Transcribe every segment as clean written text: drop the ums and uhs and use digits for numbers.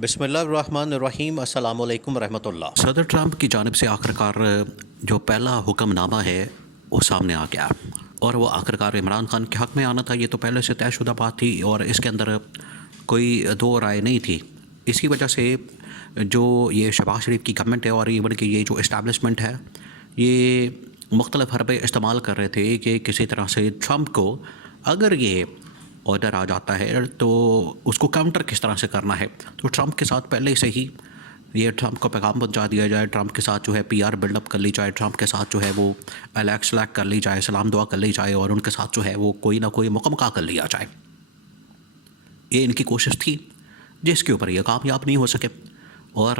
बिस्मिल्लाहिर्रहमानिर्रहीम अस्सलामु अलैकुम रहमतुल्लाह। सदर ट्रंप की जानिब से आखिरकार जो पहला हुक्मनामा है वो सामने आ गया और वो आखिरकार इमरान खान के हक़ में आना था। ये तो पहले से तयशुदा बात थी और इसके अंदर कोई दो राय नहीं थी। इसी वजह से जो ये शहबाज शरीफ की गवर्नमेंट है और इवन की ये जो इस्टेब्लिशमेंट है ये मुख्तलिफ हरबे इस्तेमाल कर रहे थे कि किसी तरह से ट्रंप को अगर ये ऑर्डर आ जाता है तो उसको काउंटर किस तरह से करना है। तो ट्रंप के साथ पहले से ही ये ट्रंप को पैगाम पहुंचा दिया जाए, ट्रंप के साथ जो है पीआर बिल्डअप कर ली जाए, ट्रंप के साथ जो है वो अलैक्स कर ली जाए, सलाम दुआ कर ली जाए और उनके साथ जो है वो कोई ना कोई मुकम्मका कर लिया जाए। ये इनकी कोशिश थी जिसके ऊपर ये कामयाब नहीं हो सके और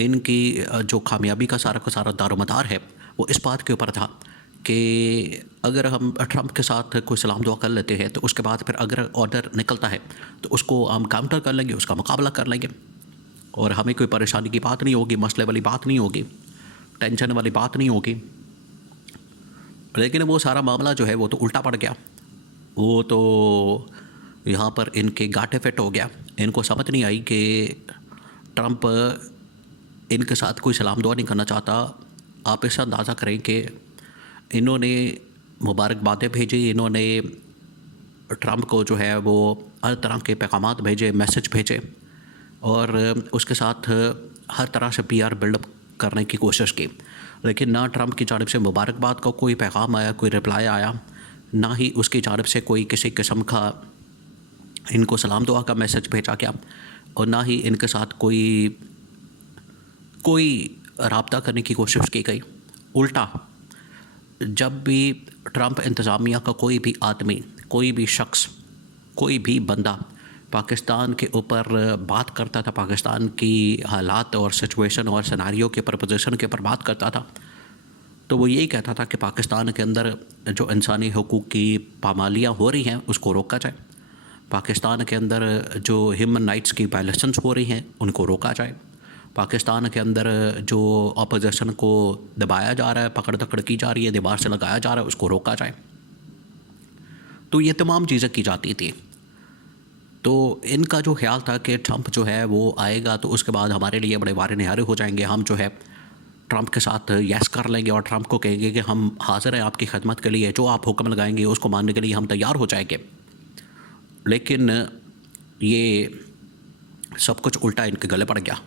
इनकी जो कामयाबी का सारा दारोमदार है वो इस बात के ऊपर था कि अगर हम ट्रंप के साथ कोई सलाम दुआ कर लेते हैं तो उसके बाद फिर अगर ऑर्डर निकलता है तो उसको हम काउंटर कर लेंगे, उसका मुकाबला कर लेंगे और हमें कोई परेशानी की बात नहीं होगी, मसले वाली बात नहीं होगी, टेंशन वाली बात नहीं होगी। लेकिन वो सारा मामला जो है वो तो उल्टा पड़ गया। वो तो यहाँ पर इनके गांठे फिट हो गया। इनको समझ नहीं आई कि ट्रंप इनके साथ कोई सलाम दुआ नहीं करना चाहता। आप इससे अंदाज़ा करें कि इन्होंने मुबारकबादें भेजी, इन्होंने ट्रंप को जो है वो हर तरह के पैगामात भेजे, मैसेज भेजे और उसके साथ हर तरह से पीआर बिल्डअप करने की कोशिश की। लेकिन ना ट्रंप की जानिब से मुबारकबाद का कोई पैगाम आया, कोई रिप्लाई आया, ना ही उसकी जानिब से कोई किसी किस्म का इनको सलाम दुआ का मैसेज भेजा गया और ना ही इनके साथ कोई राब्ता करने की कोशिश की गई। उल्टा जब भी ट्रंप इंतज़ामिया का कोई भी आदमी, कोई भी शख्स, कोई भी बंदा पाकिस्तान के ऊपर बात करता था, पाकिस्तान की हालात और सिचुएशन और सिनारियो के ऊपर, पोजीशन के ऊपर बात करता था, तो वो यही कहता था कि पाकिस्तान के अंदर जो इंसानी हुकूक की पामालियाँ हो रही हैं उसको रोका जाए, पाकिस्तान के अंदर जो ह्यूमन राइट्स की वायलेशंस हो रही हैं उनको रोका जाए, पाकिस्तान के अंदर जो अपोजिशन को दबाया जा रहा है, पकड़ दकड़ की जा रही है, दीवार से लगाया जा रहा है, उसको रोका जाए। तो ये तमाम चीज़ें की जाती थी। तो इनका जो ख्याल था कि ट्रंप जो है वो आएगा तो उसके बाद हमारे लिए बड़े वारे निहारे हो जाएंगे, हम जो है ट्रंप के साथ यस कर लेंगे और ट्रंप को कहेंगे कि हम हाज़िर हैं आपकी खिदमत के लिए, जो आप हुक्म लगाएंगे उसको मानने के लिए हम तैयार हो जाएंगे। लेकिन ये सब कुछ उल्टा इनके गले पड़ गया।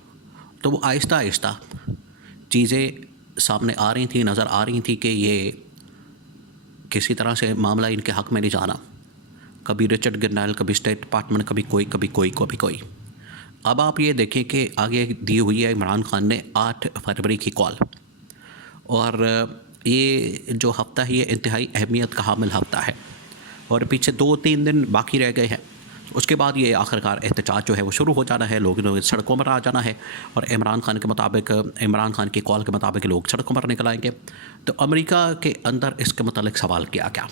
तो वो आहिस्ता आहिस्ता चीज़ें सामने आ रही थी, नज़र आ रही थी कि ये किसी तरह से मामला इनके हक़ में नहीं जाना। कभी रिचर्ड गिरनाल, कभी स्टेट डिपार्टमेंट, कभी कोई। अब आप ये देखें कि आगे दी हुई है इमरान खान ने 8 फरवरी की कॉल और ये जो हफ़्ता है ये इंतहाई अहमियत का हामिल हफ़्ता है और पीछे 2-3 दिन बाकी रह गए हैं। उसके बाद ये आखिरकार एहतजाज जो है वो शुरू हो जाना है, लोगों ने सड़कों पर आ जाना है और इमरान खान के मुताबिक, इमरान खान की कॉल के मुताबिक लोग सड़कों पर निकल आएंगे। तो अमेरिका के अंदर इसके मतलब सवाल किया गया।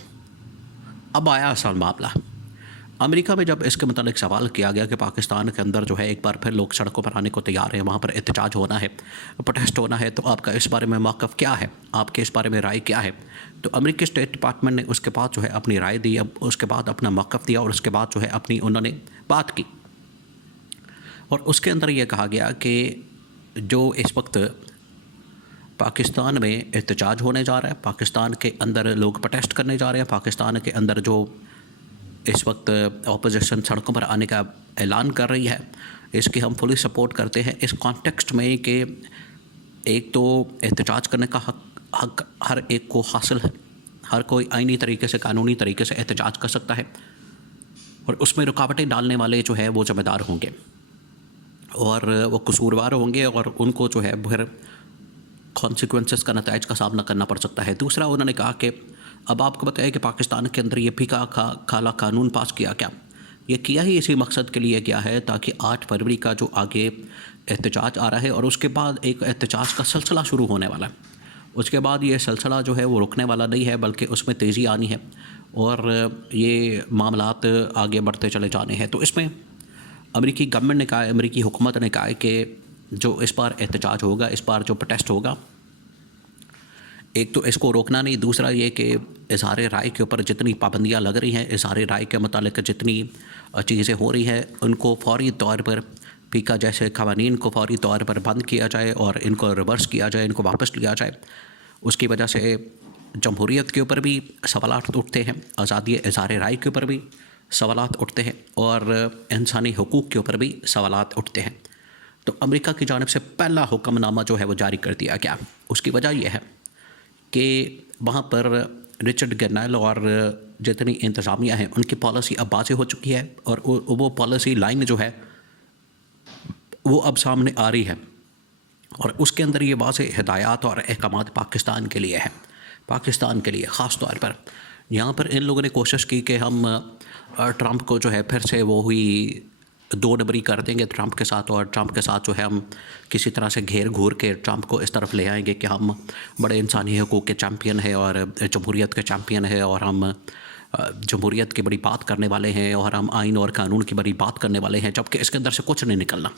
अब आया असल मामला। अमेरिका में जब इसके मतलब सवाल किया गया कि पाकिस्तान के अंदर जो है एक बार फिर लोग सड़कों पर आने को तैयार हैं, वहाँ पर एहतजाज होना है, प्रोटेस्ट होना है, तो आपका इस बारे में मौक़िफ़ क्या है, आपके इस बारे में राय क्या है। तो अमेरिकी स्टेट डिपार्टमेंट ने उसके बाद जो है अपनी राय दी, अब उसके बाद अपना मौक़िफ़ दिया और उसके बाद जो है अपनी उन्होंने बात की और उसके अंदर ये कहा गया कि जो इस वक्त पाकिस्तान में एहतजाज होने जा रहा है, पाकिस्तान के अंदर लोग प्रोटेस्ट करने जा रहे हैं, पाकिस्तान के अंदर जो इस वक्त अपोजिशन सड़कों पर आने का ऐलान कर रही है, इसकी हम फुली सपोर्ट करते हैं इस कॉन्टेक्स्ट में कि एक तो एहतजाज करने का हक हर एक को हासिल है, हर कोई आईनी तरीके से, कानूनी तरीके से एहतजाज कर सकता है और उसमें रुकावटें डालने वाले जो है वो ज़िम्मेदार होंगे और वो कसूरवार होंगे और उनको जो है फिर कॉन्सिक्वेंसेस का, नताइज का सामना करना पड़ सकता है। दूसरा, उन्होंने कहा कि अब आपको बताया कि पाकिस्तान के अंदर ये फीका काला कानून पास किया क्या, ये किया ही इसी मकसद के लिए किया है ताकि 8 फरवरी का जो आगे एहतजाज आ रहा है और उसके बाद एक एहतजाज का सिलसिला शुरू होने वाला है, उसके बाद ये सिलसिला जो है वो रुकने वाला नहीं है बल्कि उसमें तेज़ी आनी है और ये मामलात आगे बढ़ते चले जाने हैं। तो इसमें अमेरिकी गवर्नमेंट ने कहा, अमेरिकी हुकूमत ने कहा है कि जो इस बार एहतजाज होगा, इस बार जो प्रोटेस्ट होगा, एक तो इसको रोकना नहीं, दूसरा ये कि इज़हार राय के ऊपर जितनी पाबंदियाँ लग रही हैं, इज़हार राय के मुतालिक जितनी चीज़ें हो रही हैं, उनको फ़ौरी तौर पर पीका जैसे क़वानीन को फौरी तौर पर बंद किया जाए और इनको रिवर्स किया जाए, इनको वापस लिया जाए। उसकी वजह से जमहूरियत के ऊपर भी सवालात उठते हैं, आज़ादी इज़हार राय के ऊपर भी सवालात उठते हैं और इंसानी हुकूक़ के ऊपर भी सवालात उठते हैं। तो अमेरिका की जानिब से पहला हुक्मनामा जो है वो जारी कर दिया गया। उसकी वजह यह है कि वहाँ पर रिचर्ड गरनेल और जितनी इंतज़ामिया हैं उनकी पॉलिसी अब वाज़ेह हो चुकी है और वो पॉलिसी लाइन जो है वो अब सामने आ रही है और उसके अंदर ये वाज़ेह हिदायत और अहकामात पाकिस्तान के लिए है। पाकिस्तान के लिए ख़ास तौर पर यहाँ पर इन लोगों ने कोशिश की कि हम ट्रंप को जो है फिर से वो हुई दो नंबरी कर देंगे ट्रंप के साथ, और ट्रंप के साथ जो है हम किसी तरह से घेर घूर के ट्रंप को इस तरफ ले आएंगे कि हम बड़े इंसानी हकूक़ के चैम्पियन हैं और जमहूरियत के चैम्पियन हैं और हम जमहूरियत की बड़ी बात करने वाले हैं और हम आइन और कानून की बड़ी बात करने वाले हैं, जबकि इसके अंदर से कुछ नहीं निकलना।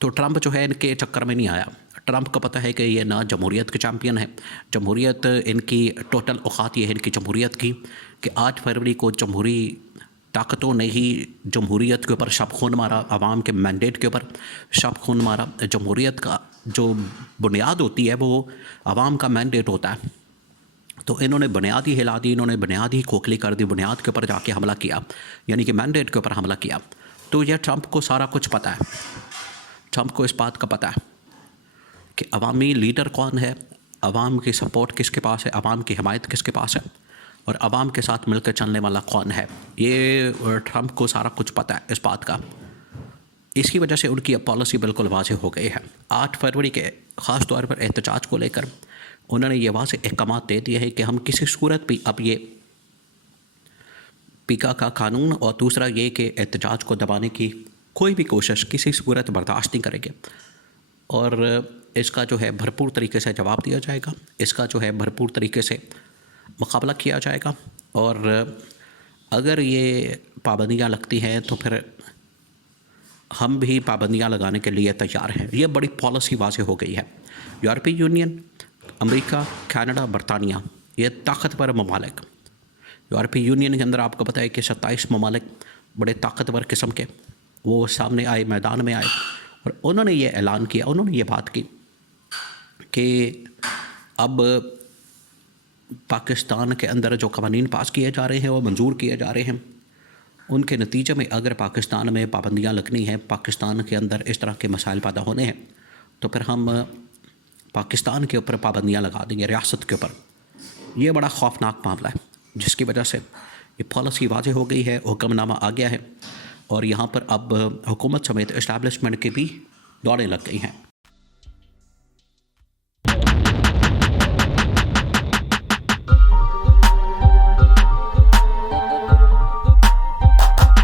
तो ट्रंप जो है इनके चक्कर में नहीं आया। ट्रंप को पता है कि ये ना जमहूरियत के चैम्पियन है, जमहूरियत इनकी टोटल औकात ये है इनकी जमहूरियत की कि 8 फरवरी को जमहूरी ताकतों ने ही जमहूरियत के ऊपर शब खून मारा, आवाम के मैंडेट के ऊपर शब खून मारा। जमहूरियत का जो बुनियाद होती है वो आवाम का मैंडेट होता है। तो इन्होंने बुनियाद ही हिला दी, इन्होंने बुनियाद ही खोखली कर दी, बुनियाद के ऊपर जाके हमला किया, यानी कि मैंडेट के ऊपर हमला किया। तो यह ट्रंप को सारा कुछ पता है। ट्रंप को इस बात का पता है कि अवामी लीडर कौन है, अवाम की सपोर्ट किसके पास है, अवाम की हिमायत किसके पास है और अवाम के साथ मिलकर चलने वाला कौन है। ये ट्रंप को सारा कुछ पता है इस बात का। इसकी वजह से उनकी अब पॉलिसी बिल्कुल वाज़ेह हो गई है। 8 फरवरी के ख़ास तौर पर एहतजाज को लेकर उन्होंने ये वाज़ेह अहकामात दे दिए हैं कि हम किसी सूरत भी अब ये पीका का कानून और दूसरा ये कि एहतजाज को दबाने की कोई भी कोशिश किसी सूरत बर्दाश्त नहीं करेंगे और इसका जो है भरपूर तरीके से जवाब दिया जाएगा, इसका जो है भरपूर तरीके से मुकाबला किया जाएगा। और अगर ये पाबंदियाँ लगती हैं तो फिर हम भी पाबंदियाँ लगाने के लिए तैयार हैं। ये बड़ी पॉलिसी वाज़ेह हो गई है। यूरोपीय यूनियन, अमेरिका, कनाडा, बरतानिया, ये ताकतवर ममालिक। यूरोपीय यूनियन के अंदर आपको पता है कि 27 ममालिक बड़े ताकतवर किस्म के वो सामने आए, मैदान में आए और उन्होंने ये ऐलान किया, उन्होंने ये बात की कि अब पाकिस्तान के अंदर जो क़वानीन पास किए जा रहे हैं वो मंजूर किए जा रहे हैं, उनके नतीजे में अगर पाकिस्तान में पाबंदियाँ लगनी हैं, पाकिस्तान के अंदर इस तरह के मसाइल पैदा होने हैं, तो फिर हम पाकिस्तान के ऊपर पाबंदियाँ लगा देंगे, रियासत के ऊपर। ये बड़ा खौफनाक मामला है जिसकी वजह से ये पॉलिसी वाज़ेह हो गई है, हुक्मनामा आ गया है और यहाँ पर अब हुकूमत समेत इस्टेब्लिशमेंट की भी दौड़ें लग गई हैं।